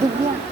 不一样。